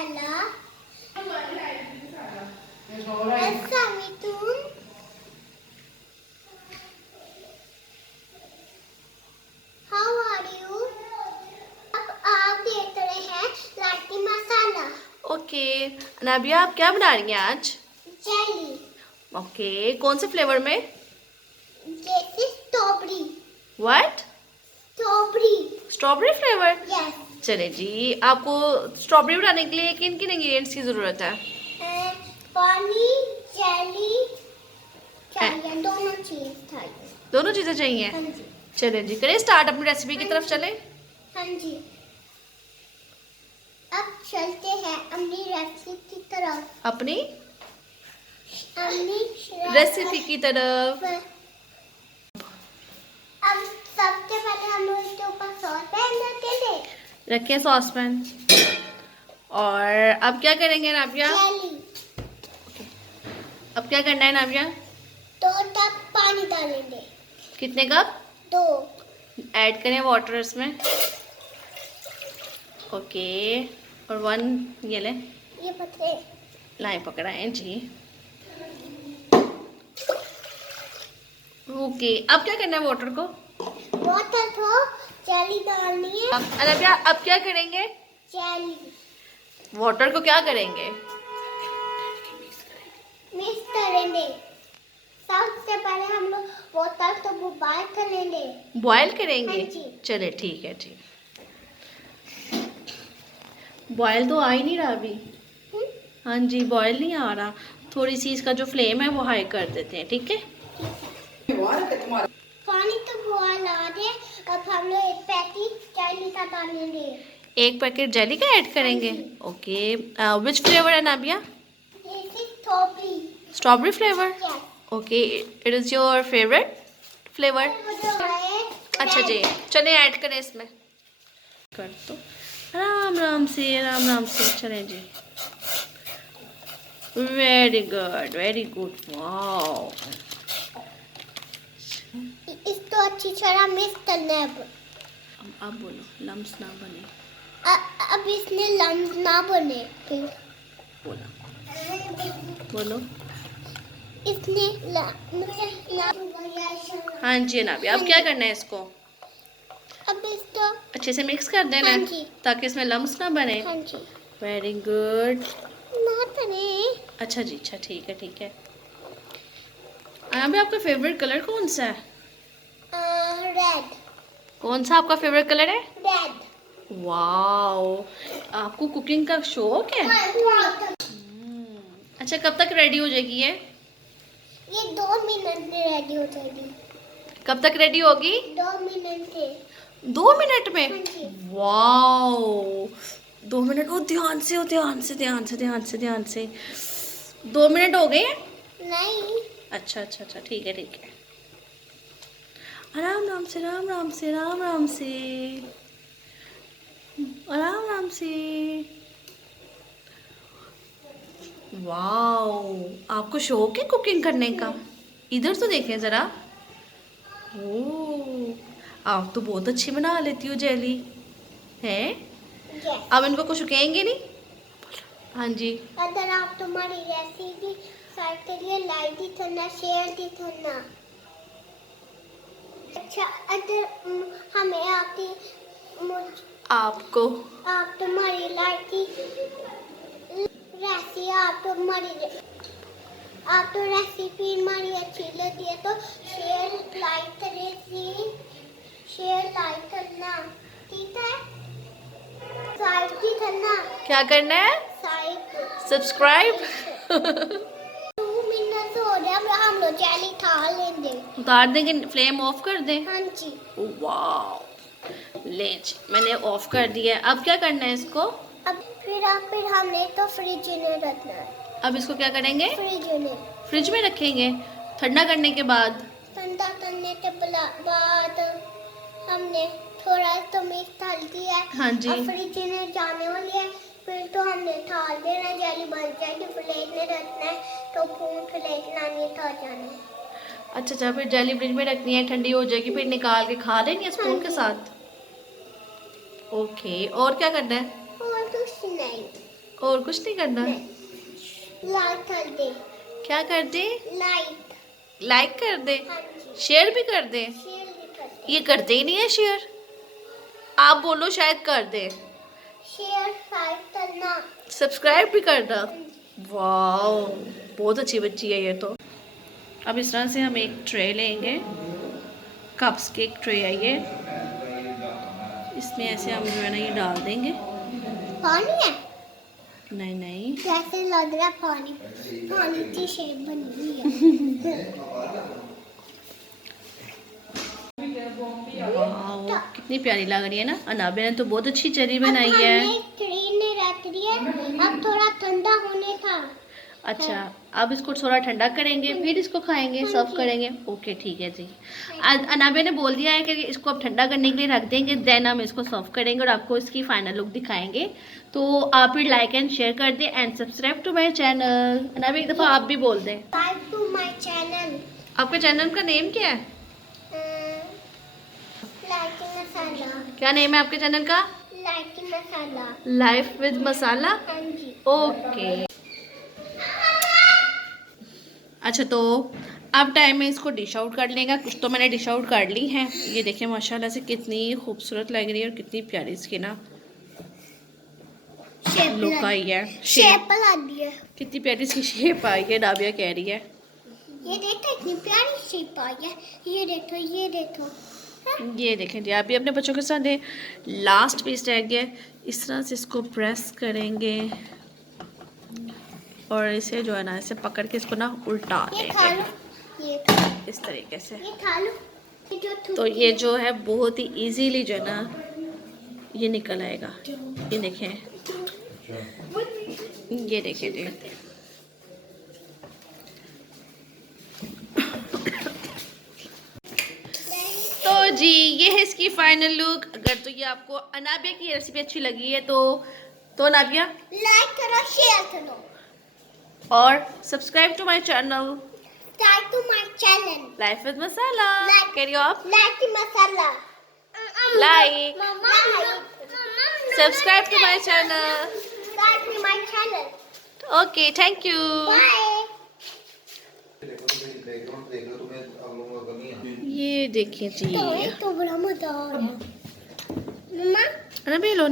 Ella. Samitun. How are you? अब आप देख रहे हैं लाटी मसाला। ओके अनाबिया, आप क्या बना रही हैं आज? जेली। ओके, कौन से फ्लेवर में? जैसे strawberry. What? Strawberry. Strawberry flavour? Yes. चले जी, आपको स्ट्रॉबेरी बनाने के लिए किन किन इंग्रेडिएंट्स की ज़रूरत है? पानी, जेली चाहिए, दोनों चीज चाहिए। दोनों चीज़ें चाहिए? हाँ जी। चले जी, करें स्टार्ट अपनी रेसिपी की तरफ चले। हाँ जी, अब चलते हैं अपनी रेसिपी की तरफ। अपनी अपनी रेसिपी की तरफ। अब सबसे पहले हम लोग इसके ऊपर सॉस पैन रखेंगे। रखें सॉस पैन। और अब क्या करेंगे नाबिया? जेली। अब क्या करना है नाबिया? 2 कप पानी डालेंगे। कितने कप? 2। ऐड करें वाटर इसमें। ओके, और 1 ये लें। ये पतले लाइन पकड़ाएं जी। ओके, अब क्या करना है वाटर को? वाटर को जेली डालनी है। अब अनाबिया, अब क्या करेंगे? जेली वाटर को क्या करेंगे? मिक्स करेंगे। सबसे पहले हम लोग वाटर को बॉईल कर लेंगे। बॉयल करेंगे? हाँ जी। चले ठीक है जी। बॉयल तो आ ही नहीं रहा अभी। हाँ जी, बॉयल नहीं आ रहा। थोड़ी सी इसका जो फ्लेम है वो हाई कर देते हैं, ठीक है? पानी तो बॉईल आ गया। अब हम लोग एक पैकेट जेली का डालेंगे। 1 पैकेट जेली का ऐड करेंगे। ओके, विच फ्लेवर है Nabiya? Strawberry. Strawberry flavour? Yes. Okay, it is your favourite flavour? अच्छा जी, चले ऐड करें इसमें। कर दो आराम आराम से चलें जी। Very good wow. इसको अच्छी तरह मिक्स करना है। अब बोलो, लम्स ना बने। अब इसमें लम्स ना बने। बोलो। इसने हाँ जी नाबिया, अब क्या करना है इसको? अब इसको अच्छे से मिक्स कर देना हाँ है जी। ताकि इसमें लम्स ना बने। हाँ जी। Very good. ना बने। अच्छा जी, अच्छा ठीक है। अनाबिया, आपका फेवरेट कलर कौन सा है? रेड। कौन सा आपका फेवरेट कलर है? रेड। वाओ, आपको कुकिंग का शौक है? अच्छा, कब तक रेडी हो जाएगी ये? ये 2 मिनट में रेडी हो जाएगी। कब तक रेडी होगी? 2 मिनट से। 2 मिनट में? हाँ जी। Wow, 2 minute. ओ ध्यान से 2 मिनट हो गए हैं? नहीं। अच्छा, ठीक है। आराम से। वाओ, आपको शौक है कुकिंग करने का? इधर तो देखें जरा। ओह, आप तो बहुत अच्छी बना लेती हो जेली है। यस। अब इनको कुछ कहेंगे नहीं? हाँ जी। अगर आप तुम्हारी रेसिपी साइड के लिए लाइक भी करना, शेयर भी करना। अच्छा, अगर हमें आपको आप तुम्हारी लाइक की आप तो रेसिपी हमारी अच्छी लगी है तो शेयर लाइक करना, ठीक है? सब्सक्राइब भी करना। क्या करना है? सब्सक्राइब। 2 मिनट हो गया, अब हम लोग जेली खा लेंगे। उतार देंगे, फ्लेम ऑफ कर दें? हाँ जी। वाओ, ले जी, मैंने ऑफ कर दिया है। अब क्या करना है इसको? अब फिर हमने तो फ्रिज में रखना है। अब इसको क्या करेंगे? फ्रिज में रखेंगे। ठंडा करने के बाद? ठंडा करने के बाद हमने थोड़ा तो मिक्स डाल दिया है। हाँ जी। अब फ्रिज में जाने वाली है, फिर तो हमने डाल देना, जेली बन जाएगी। प्लेट में रखना है तो प्लेट लानी था जाना है। अच्छा, फिर जेली फ्रिज में रखनी है, ठंडी हो जाएगी, फिर निकाल के खा लेनी है स्पून के साथ। ओके, और क्या करना है? और कुछ नहीं। और कुछ नहीं करना? लाइक कर दे। क्या कर दे? लाइक। लाइक कर दे, हाँ जी। शेयर भी कर दे। शेयर भी कर दे। ये करते ही नहीं है शेयर। आप बोलो शायद कर दे। शेयर लाइक करना। सब्सक्राइब भी करना। वाह, बहुत अच्छी बच्ची है ये तो। अब इस तरह से हम एक ट्रे लेंगे, कप्स की एक ट्रे है ये, इसमें ऐसे हम जो है ना ये डाल देंगे। पानी है? नहीं नहीं, जैसे लग रहा पानी, पानी की शेप बनी हुई है। वाह, कितनी प्यारी लग रही है ना। अनाबिया ने तो बहुत अच्छी चेरी बनाई अब है। हमने ट्रेन में रख रही है, अब थोड़ा ठंडा होने था। अच्छा, अब इसको थोड़ा ठंडा करेंगे, फिर इसको खाएंगे, हाँ सर्व जी। करेंगे। ओके ठीक है जी। अनाबिया ने बोल दिया है कि इसको अब ठंडा करने के लिए रख देंगे, देन हम इसको सर्व करेंगे और आपको इसकी फाइनल लुक दिखाएंगे। तो आप फिर लाइक एंड शेयर कर दें and subscribe to my channel. Anabia एक दफ़ा आप भी बोल दें। Subscribe to my channel. आपके चैनल का नेम क्या है? लाइक मसाला। क्या नेम है आपके चैनल का? Like masala. Life with masala. हाँ जी। ओके। अच्छा, तो अब टाइम है इसको डिश आउट कर लेगा। कुछ तो मैंने डिश आउट कर ली है। ये देखिए माशाल्लाह से कितनी खूबसूरत लग रही है और कितनी प्यारी इसकी ना लुक आई है। शेप दी है। कितनी प्यारी इसकी शेप आई है, नाबिया कह रही है। ये देखो इतनी प्यारी शेप आई है। ये देखो, ये देखो। ये देखें जी, आप भी अपने बच्चों के साथ है। लास्ट पीस रह गया, इस तरह से इसको प्रेस करेंगे और इसे जो है ना इसे पकड़ के इसको ना उल्टा ये खा देंगे लो। ये खा लो। इस तरीके से। ये खा लो। ये जो तो ये जो है बहुत ही इजीली जो है ना ये निकल आएगा। ये देखें, ये देखें जी। तो जी ये है इसकी फाइनल लुक। अगर तो ये आपको अनाबिया की रेसिपी अच्छी लगी है तो अनाबिया लाइक करो, शेयर करो और subscribe to my channel subscribe to my channel life with masala. Like- carry of like masala. Like mama subscribe to my channel. Subscribe to my channel. Okay, thank you. Bye. ये देखिए जी, तो बड़ा मजा आ रहा है। मम्मा अनाबिया लो।